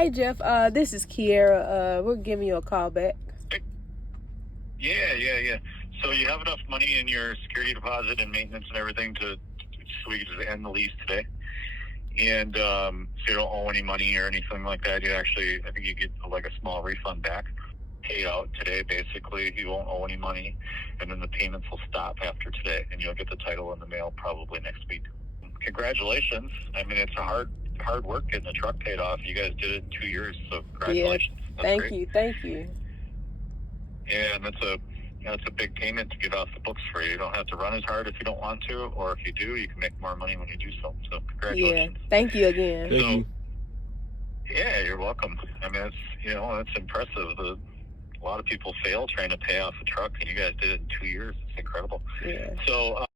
Hey Jeff, this is Kiera. We're giving you a call back. Yeah. So you have enough money in your security deposit and maintenance and everything so we can just end the lease today? And so you don't owe any money or anything like that. You actually, I think you get like a small refund back, paid out today. Basically, you won't owe any money, and then the payments will stop after today, and you'll get the title in the mail probably next week. Congratulations! I mean, it's a hard work getting the truck paid off. You guys did it in 2 years, so congratulations. Yeah, thank you. And that's a big payment to get off the books for you. You don't have to run as hard if you don't want to, or if you do, you can make more money when you do so. So congratulations. Yeah, thank you again. Yeah, you're welcome. I mean, it's impressive. A lot of people fail trying to pay off a truck, and you guys did it in 2 years. It's incredible. Yeah. So.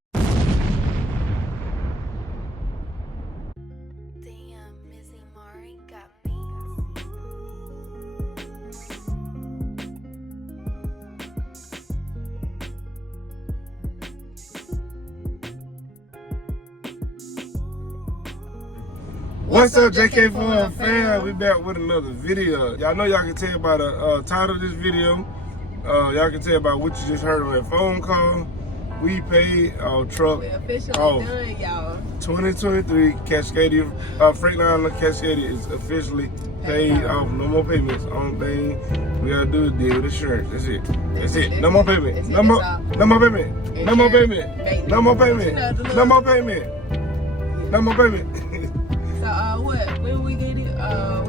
What's up, JK4 fam? We back with another video. Y'all know y'all can tell by the title of this video. Y'all can tell by what you just heard on that phone call. We paid our truck off. Done, y'all. 2023 Cascadia, Freightliner Cascadia is officially paid off. No more payments. Only thing we gotta do is deal with insurance. That's it. No more payment. No more payment. No more payment. No more payment. No more payment. No more payment. So when we get it? We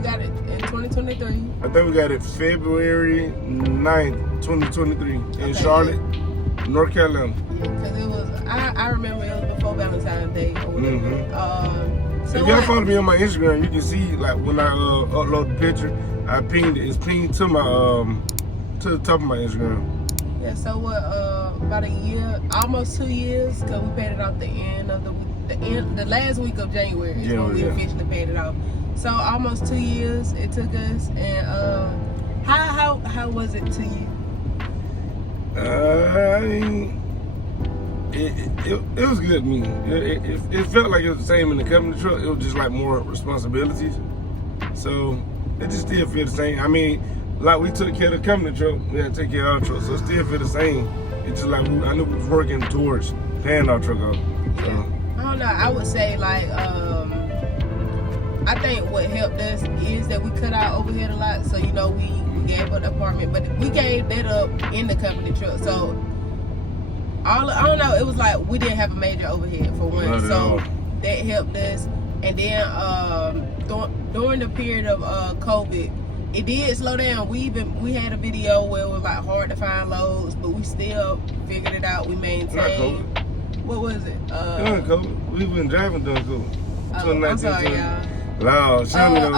got it in 2023. I think we got it February 9th, 2023 in Charlotte, North Carolina. Yeah, because it was, I remember it was before Valentine's Day or whatever. So if y'all follow me on my Instagram, you can see like when I upload the picture, I pinged it. It's pinged to my to the top of my Instagram. Yeah, so about a year, almost 2 years, because we paid it off the end of the last week of January is when we officially paid it off. So almost 2 years it took us. And how was it to you? I mean, it was good to me. It felt like it was the same in the company truck. It was just like more responsibilities. So it just still feel the same. I mean, like we took care of the company truck, we had to take care of our truck. So it still feel the same. It's just like I knew we was working towards paying our truck off. So. Yeah. I don't know, I would say like, I think what helped us is that we cut our overhead a lot. So, we gave up the apartment, but we gave that up in the company truck. So, I don't know, it was like we didn't have a major overhead for one. So, that helped us. And then during the period of COVID, it did slow down. We had a video where it was like hard to find loads, but we still figured it out. We maintained. What was it? During COVID. We been driving during COVID. I'm sorry, y'all. No,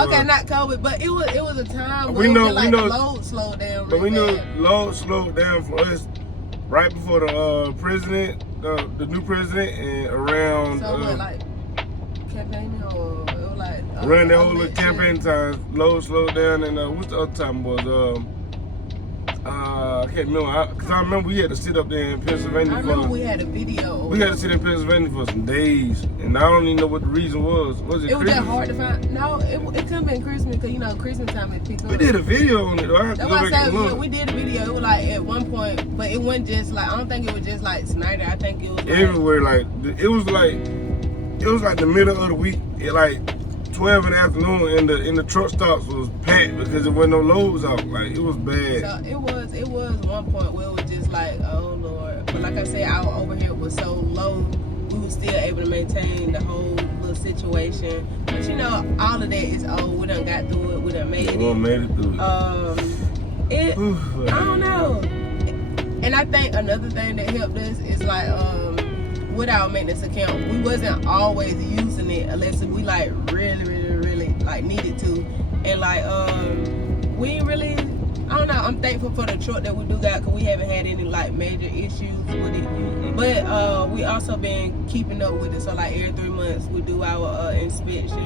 okay, not COVID, but it was a time where load slowed down. But we know load slowed down for us right before the president, the new president, and around. So like campaigning or it was like around that whole campaign time, load slowed down, and what's the other time was? I can't remember, because I remember we had to sit up there in Pennsylvania. I remember we had a video. We had to sit in Pennsylvania for some days, and I don't even know what the reason was. Was it Christmas? It was just hard to find. No, it couldn't have been Christmas, because Christmas time it picked up. We did a video on it. That's why I said we did a video. It was like at one point, but it wasn't just like, I don't think it was just like Snyder. I think it was like, everywhere. Like it was like the middle of the week. It like 12 in the afternoon, and the truck stops was packed because there wasn't no loads out. Like it was bad. So it was one point where it was just like, oh Lord. But like I said, our overhead was so low, we were still able to maintain the whole little situation. But all of that is old. We done got through it. We done made it. We made it through it. I don't know. And I think another thing that helped us is like, with our maintenance account, we wasn't always using it unless we like really like needed to. And like we really, I don't know, I'm thankful for the truck that we do got, because we haven't had any like major issues with it. But we also been keeping up with it. So like every 3 months we do our inspection,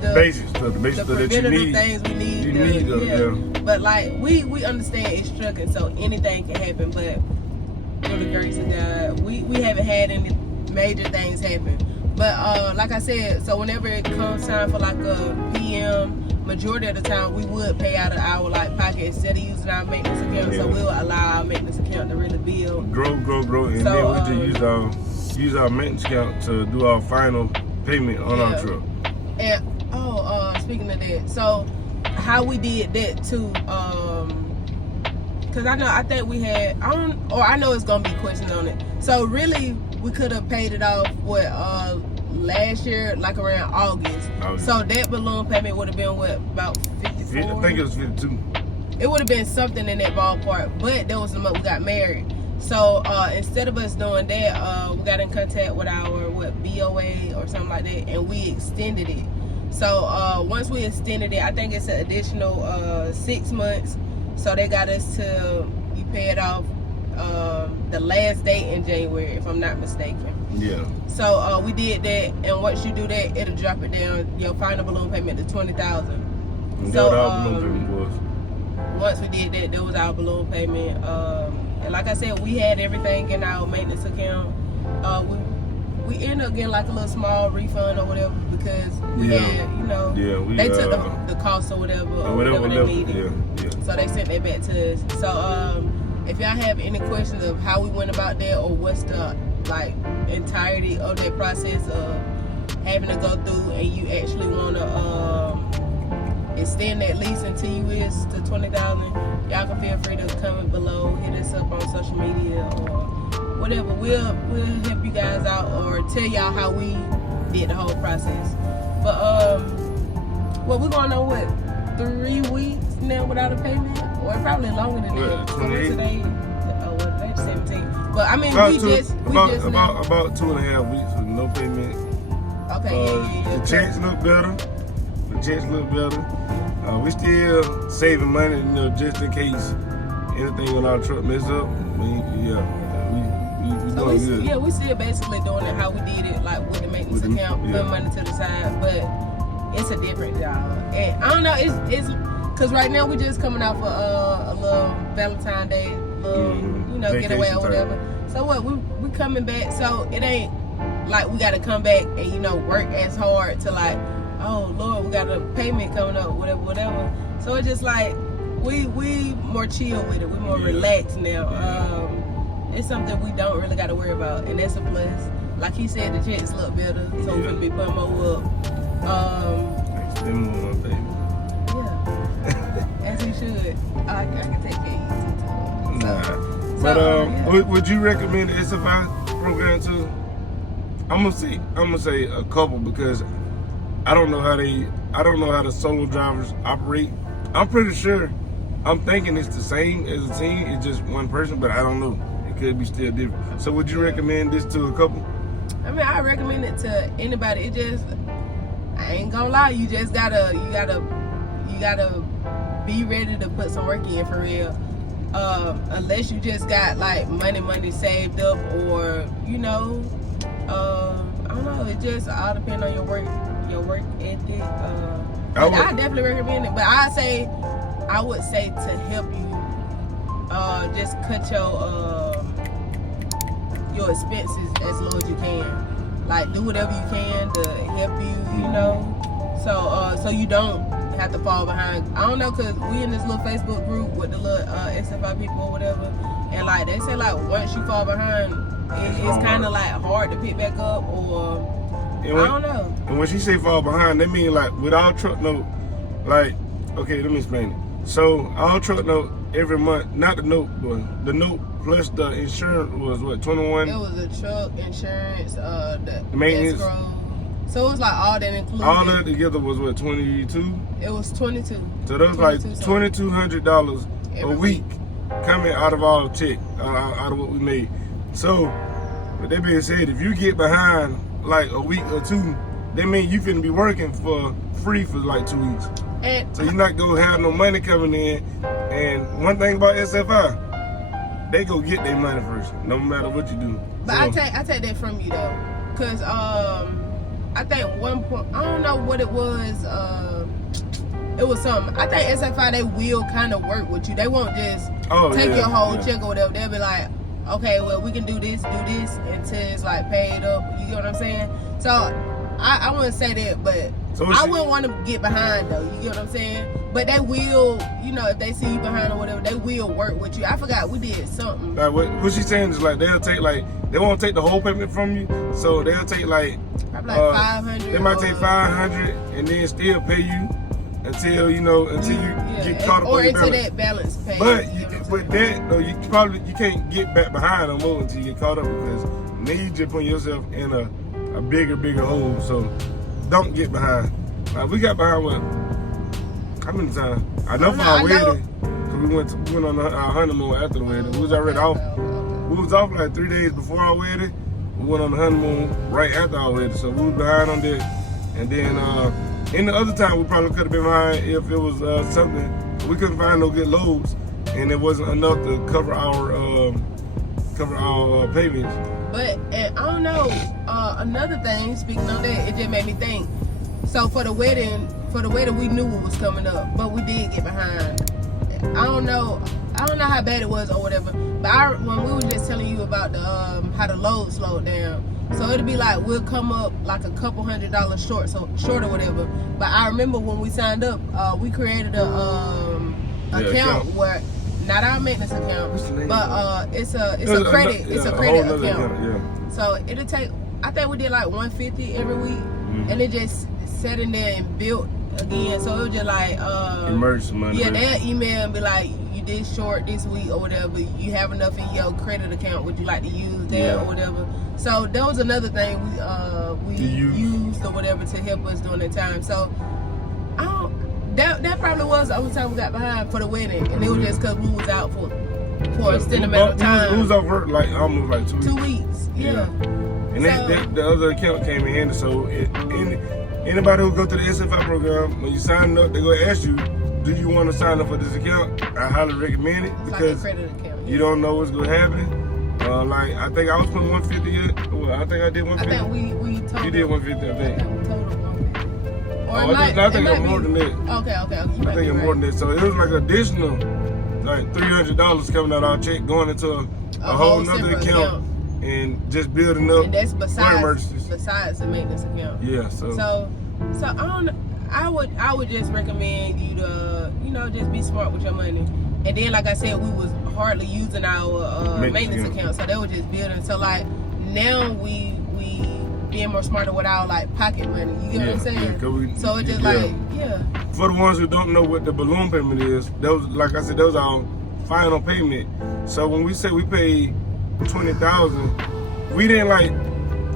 the basic stuff, the basic stuff that you need. Things we need. But like we understand it's trucking, so anything can happen. But through the grace of God, we haven't had any major things happen. But like I said, so whenever it comes time for like a PM, majority of the time we would pay out of our like pocket instead of using our maintenance account. So we'll allow our maintenance account to really build, grow, and so, then we just use our maintenance account to do our final payment on our truck. And speaking of that, so how we did that too, because I think we had I know it's gonna be questions on it. So really, we could have paid it off last year, like around August. So that balloon payment would have been what, about 54? I think it was 52. It would have been something in that ballpark, but there was the month we got married. So instead of us doing that, we got in contact with our BOA or something like that, and we extended it. So once we extended it, I think it's an additional 6 months. So they got us to pay it off the last day in January, if I'm not mistaken. Yeah. So we did that, and once you do that, it'll drop it down your final balloon payment to $20,000. So our balloon payment was. Once we did that, that was our balloon payment. And like I said, we had everything in our maintenance account. We ended up getting like a little small refund or whatever because we had, they took the cost or whatever they needed. So they sent that back to us. So if y'all have any questions of how we went about that or what's the like entirety of that process of having to go through and you actually want to extend that lease until you is to $20,000, y'all can feel free to comment below, hit us up on social media or whatever. We'll help you guys out or tell y'all how we did the whole process. But we're going on 3 weeks now without a payment, or probably longer than that. So today, today's 17. But I mean, about 2.5 weeks with no payment. Okay, The checks look better. We still saving money, just in case anything on our truck mess up. We doing good. We still basically doing it how we did it, like with the maintenance account, putting money to the side, but it's a different job. And I don't know, it's because right now we just coming off a little Valentine's Day, getaway or whatever. So we coming back, so it ain't like we gotta come back and work as hard to like, oh Lord, we got a payment coming up, whatever. So it's just like we more chill with it, we more relaxed now. It's something we don't really got to worry about, and that's a plus. Like he said, the checks look better, so we're gonna be putting more up. As we should. I can take care of you too. Would you recommend the SFI program too? I'm gonna say a couple because I don't know how the solo drivers operate. I'm pretty sure. I'm thinking it's the same as a team. It's just one person, but I don't know. Could be still different. So would you recommend this to a couple? I mean, I recommend it to anybody. It just, I ain't gonna lie, you gotta be ready to put some work in for real. Unless you just got like money saved up, or I don't know. It just all depends on your work ethic. I definitely recommend it, but I would say to help you, just cut your expenses as low as you can. Like do whatever you can to help you, so you don't have to fall behind. I don't know, cause we in this little Facebook group with the little SFI people or whatever, and like they say like once you fall behind, it's kind of like hard to pick back up, or I don't know. And when she say fall behind, they mean like with our truck note, like, okay, let me explain it. So our truck note every month, not the note, but the note plus the insurance was what, 21? It was the truck insurance, the maintenance. escrow. So it was like all that included. All that together was what, 22? It was 22. So that was like $2,200 a week coming out of our check, out of what we made. So, with that being said, if you get behind like a week or two, that means you can be working for free for like 2 weeks. So you're not gonna have no money coming in. And one thing about SFI, they go get their money first, no matter what you do. But I take that from you though, cause I think one point, I don't know what it was. It was something. I think SFI, they will kind of work with you. They won't just take your whole check or whatever. They'll be like, okay, well we can do this until it's like paid up. You get what I'm saying? So I wouldn't say that, but So I wouldn't want to get behind though. You get what I'm saying? But they will, you know, if they see you behind or whatever, they will work with you. I forgot we did something. Like what she's saying is like they'll take like they won't take the whole payment from you, so they'll take like probably like 500. They might take 500 and then still pay you until you get caught up or on your into balance. that balance pay. But with that though, you can't get back behind no more until you get caught up because then you just put yourself in a bigger hole. So don't get behind. Like we got behind what? How many times? I know for our wedding, cause we went on our honeymoon after the wedding. We was already off. We was off like 3 days before our wedding. We went on the honeymoon right after our wedding, so we was behind on that. And then in the other time, we probably could have been behind if it was something we couldn't find no good loads, and it wasn't enough to cover our payments. But I don't know. Another thing, speaking on that, it just made me think. So for the wedding, we knew what was coming up, but we did get behind. I don't know how bad it was or whatever. But when we were just telling you about the how the load slowed down, so it'd be like we'll come up like a couple $100 short or whatever. But I remember when we signed up, we created a account where. Not our maintenance account, but it's a credit account. So it'll take. I think we did like $150 every week, and it just sat in there and built again. So it was just like emergency money. Yeah, they'll email and be like, you did short this week or whatever. You have enough in your credit account. Would you like to use that or whatever? So that was another thing we used or whatever to help us during that time. So I don't. That probably was the only time we got behind for the wedding, and it was just because we was out for a extended amount of time. We was off work like almost like 2 weeks. 2 weeks, yeah. And the other account came in handy. So anybody who go to the SFI program, when you sign up, they go ask you, do you want to sign up for this account? I highly recommend it because like a credit account, you don't know what's gonna happen. Like I think I was putting 150 in. Well, I think I did 150. I think we told you did 150. I think. We told them 150. Or I think it's more than that. Okay. I think it's more than that. So it was like additional, like $300 coming out of our check going into a whole nother account and just building up. And that's for emergencies. besides the maintenance account. Yeah. So I would just recommend you to just be smart with your money. And then like I said, we was hardly using our maintenance account, so they were just building. So like now we being more smarter with our like pocket money. You get what I'm saying? So it's just For the ones who don't know what the balloon payment is, that was like I said, that was our final payment. So when we say we paid $20,000, we didn't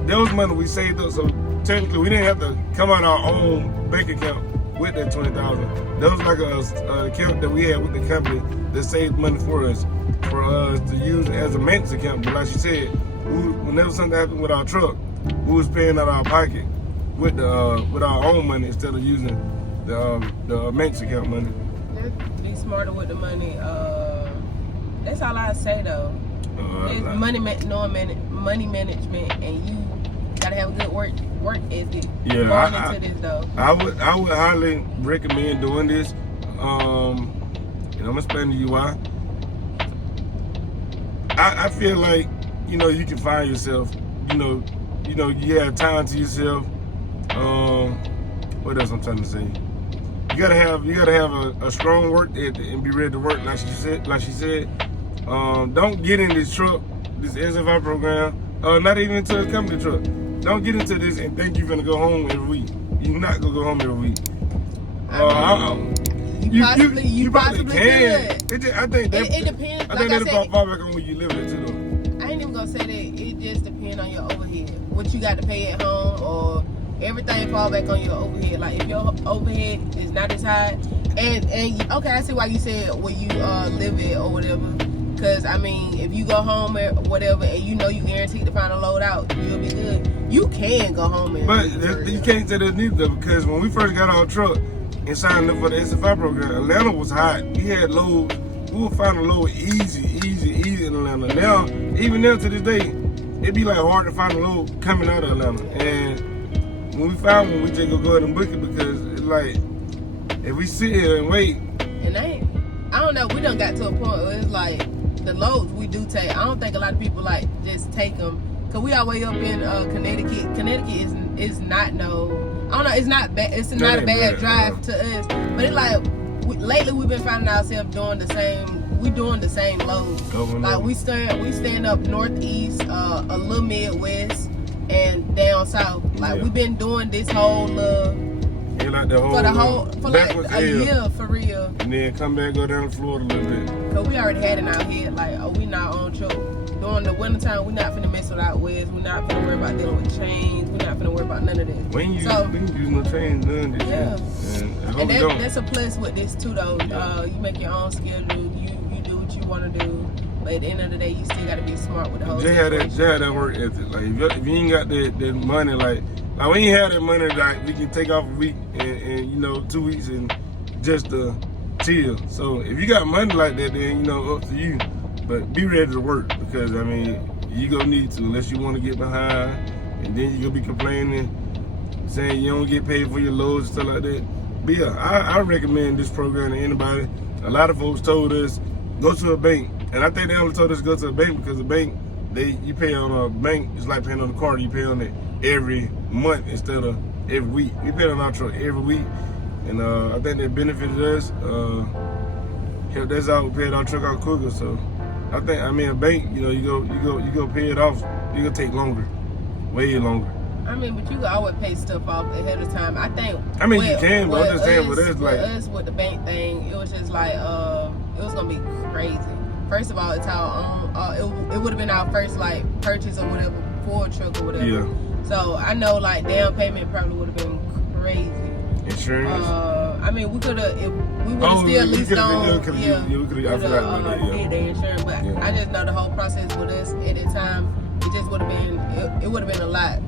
that was money we saved up. So technically, we didn't have to come out our own bank account with that $20,000. That was like a account that we had with the company that saved money for us to use as a maintenance account. But like she said, whenever something happened with our truck, we was paying out of our pocket with our own money instead of using the maintenance account money. Be smarter with the money. That's all I say though. It's money management, and you gotta have a good work ethic. Yeah, into this though. I would highly recommend doing this. And I'm gonna explain to you why. I feel like you can find yourself. You have time to yourself. What else I'm trying to say? You gotta have a strong work ethic and be ready to work, like she said. Don't get in this truck, this SFI program, not even into a company truck. Don't get into this and think you're gonna go home every week. You're not gonna go home every week. You possibly can. I think it depends. I think that'll fall back on where you live at too, though. I ain't even gonna say that. It just depends on your overhead, what you got to pay at home, or everything fall back on your overhead. Like if your overhead is not as high, and okay, I see why you said where you live at or whatever. Because I mean, if you go home or whatever, and you guaranteed to find a load out, you'll be good. You can go home but you can't say that neither, because when we first got our truck and signed up for the SFI program, Atlanta was hot. We had loads. We would find a load easy in Atlanta. Now, even now to this day, it'd be like hard to find a load coming out of Atlanta. And when we found one, we just go ahead and book it, because it's like, if we sit here and wait. And I don't know, we done got to a point where it's like, the loads we do take, I don't think a lot of people like just take them, because we all way up in Connecticut. Connecticut it's not no. I don't know. It's not bad. It's not a bad drive to us. But it's like lately we've been finding ourselves doing the same. We doing the same load. Like we stand up northeast, a little midwest, and down south. Like we've been doing this whole like the whole for like a year for real. And then come back, go down to Florida a little bit. Cause we already had it in our head, like, oh, we not on truck. During the wintertime, we not finna mess with our wheels. We not finna worry about dealing with chains. We not finna worry about none of this. We ain't use no chains none this year. And that's a plus with this too, though. You make your own schedule. You do what you want to do. But at the end of the day, you still gotta be smart with the whole situation. Just have that work ethic. Like if you ain't got that money, like we ain't have that money, like we can take off a week and 2 weeks and just chill. So if you got money like that, then up to you. But be ready to work, because I mean you gonna need to, unless you want to get behind, and then you gonna be complaining, saying you don't get paid for your loads and stuff like that. But yeah, I recommend this program to anybody. A lot of folks told us go to a bank, and I think they only told us to go to a bank because the bank you pay on a bank. It's like paying on the card. You pay on it every month instead of every week. We pay on our truck every week, and I think that benefited us. Helped us out. We paid our truck out quicker. So I mean a bank. You go pay it off. You gonna take longer, way longer. I mean, but you can always pay stuff off ahead of time. I think. I mean, you can, but I'm just saying, but it's like us with the bank thing. It was just like it was gonna be crazy. First of all, it's our own. It would have been our first like purchase or whatever, Ford truck or whatever. Yeah. So I know like down payment probably would have been crazy. Insurance. I mean, we could have if we would have still leased on. We could have paid the insurance, but I just know the whole process with us at that time. It just would have been. It would have been a lot.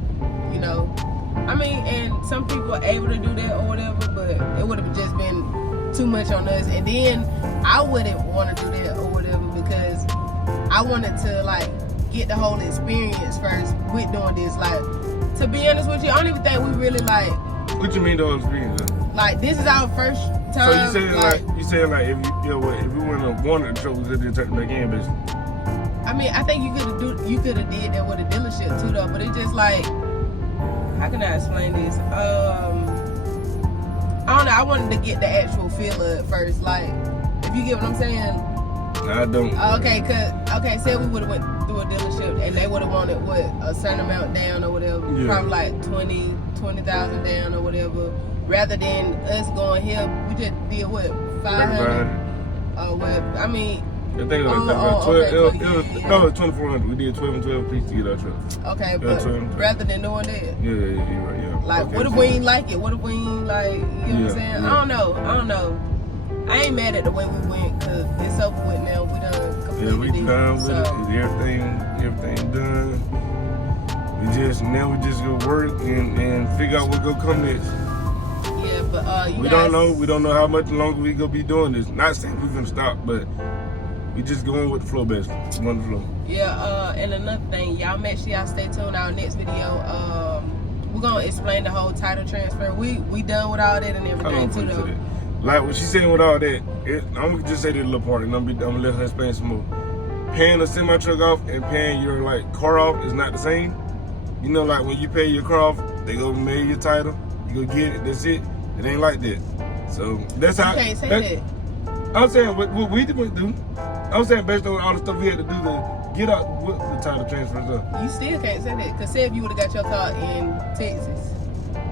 I mean, and some people are able to do that or whatever, but it would have just been too much on us. And then I wouldn't want to do that or whatever because I wanted to like get the whole experience first with doing this. Like, to be honest with you, I don't even think we really like. What you mean the whole experience? Like, this is our first time. So you saying like if we wouldn't have wanted the truck, we could have turn it back in, basically. I mean, I think you could have did that with a dealership too, though. But it's just like. How can I explain this? I don't know. I wanted to get the actual feel of it first. Like, if you get what I'm saying? I don't. Okay, say we would have went through a dealership and they would have wanted a certain amount down or whatever. Yeah. Probably like 20,000 down or whatever. Rather than us going here, we just did what? 500? I mean. I think it was like 12. No, it was 2,400. We did 12 and 12 piece to get our truck. Okay, but rather than doing that. Yeah, you're right. Yeah. Like, what if we ain't like it? What if we ain't like? You know what I'm saying? Yeah. I don't know. I ain't mad at the way we went because it's over with now. We done completed it. Yeah, we done with it. Everything done. We just go work and figure out what go come next. Yeah, but we don't know how much longer we gonna be doing this. Not saying we're gonna stop, but. We just going with the flow, basically. On the flow. Yeah, and another thing, y'all make sure y'all stay tuned. Our next video, we're gonna explain the whole title transfer. We done with all that and everything too, though. Like what she saying with all that, I'm gonna just say this little part, and I'm gonna let her explain some more. Paying a semi truck off and paying your like car off is not the same. You know, like when you pay your car off, they go mail your title, you go get it. That's it. It ain't like that. So that's how. You can't say that. I'm saying what we did do. I'm saying based on all the stuff we had to do to get out with the title transfer and stuff. You still can't say that, because say if you would have got your car in Texas,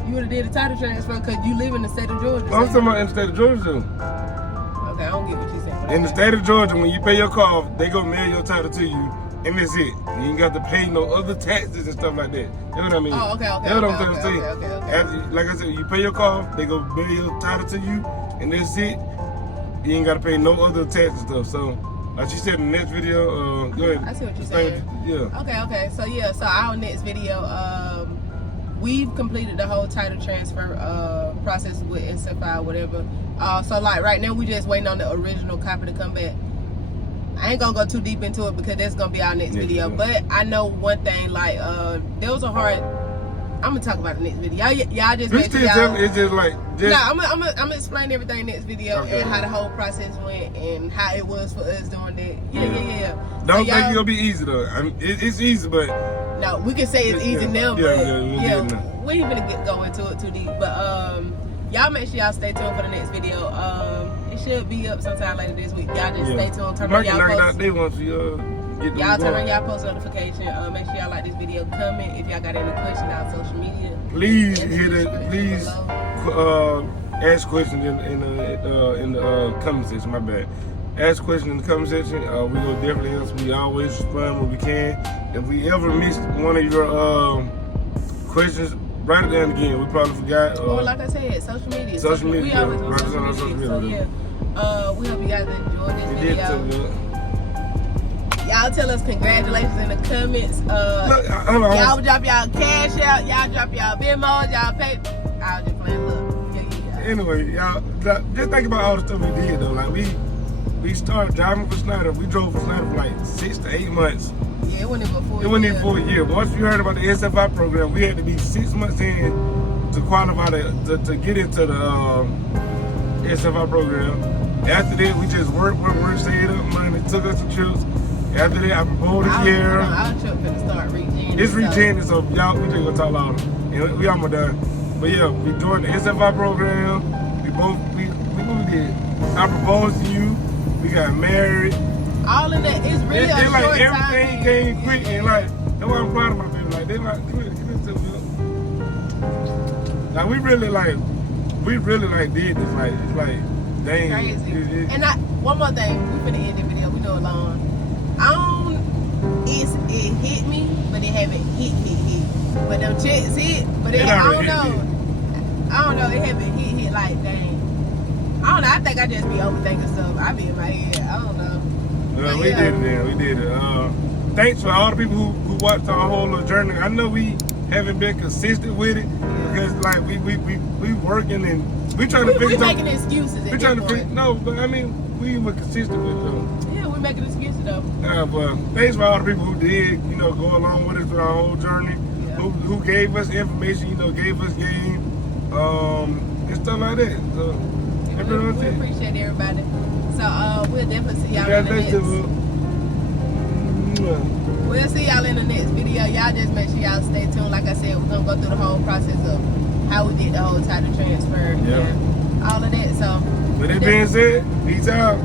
you would have did a title transfer because you live in the state of Georgia. I'm talking about in the state of Georgia too. Okay, I don't get what you're saying. In the state of Georgia, when you pay your car off, they go mail your title to you, and that's it. You ain't got to pay no other taxes and stuff like that. You know what I mean? Oh, okay. That's what I'm trying to say. After, like I said, you pay your car off, they go mail your title to you, and that's it. You ain't got to pay no other tax and stuff. So, like she said in the next video, go ahead. I see what you're saying. Yeah. Okay. So our next video, we've completed the whole title transfer process with SFI, whatever. So like right now we just waiting on the original copy to come back. I ain't gonna go too deep into it because that's gonna be our next video. But I know one thing, like there was a hard I'm gonna talk about the next video. Y'all just You make sure still tell me, y'all. it's just like, Nah, I'm gonna explain everything next video Okay. and how the whole process went and how it was for us doing that. Yeah. Don't So think it's gonna be easy though. I mean, it's easy, but no, we can say it's easy now, but we ain't gonna go into it too deep. But y'all make sure y'all stay tuned for the next video. It should be up sometime later this week. Y'all just stay tuned. Turn on y'all post. They want to get Y'all turn on y'all post notification. Make sure y'all like this video. Comment if y'all got any questions on social media. Please ask questions in the comment section. My bad. Ask questions in the comment section. We will definitely answer. We always respond when we can. If we ever missed one of your questions, write it down again. We probably forgot. Or like I said, social media. Social media. We always on social media. So yeah, we hope you guys enjoyed this video. Y'all tell us congratulations in the comments. Y'all drop y'all cash out. Y'all drop y'all Venmo. Y'all pay. I'll just play look. Anyway, y'all just think about all the stuff we did though. Like we started driving for Snyder. We drove for Snyder for like 6 to 8 months. Yeah, it wasn't even for 4 years. It wasn't even for a year. Once you heard about the SFI program, we had to be 6 months in to qualify to get into the SFI program. After that, we just worked, saved up money, took us to trips. After that, I proposed a year. Our trip finna start regenerating. It's regenerating, so y'all, we just gonna talk louder. And we almost done. But yeah, we joined the SFI program. We did. I proposed to you. We got married. All of that is really a short like time. everything came quick and like that's why I'm proud of my baby. Like they like like we really did this. Like it's like dang. Crazy. And one more thing, we finna end the video. We know it long. It hit me, but it haven't hit. But them chicks hit, but I don't know. It haven't hit like dang. I don't know. I think I just be overthinking stuff. I be in my head. I don't know. Well, we did it. Then. We did it. Thanks for all the people who watched our whole little journey. I know we haven't been consistent with it because like we working and we trying to figure. We making excuses. We trying to figure. No, but I mean we were consistent with it though. Yeah, we making excuses though. But thanks for all the people who did, go along with us through our whole journey. Yeah. Who gave us information, gave us game, and stuff like that. So we appreciate everybody. So we'll definitely see y'all in the next. We'll see y'all in the next video. Y'all just make sure y'all stay tuned. Like I said, we're gonna go through the whole process of how we did the whole title transfer and all of that. So with that being said, peace out.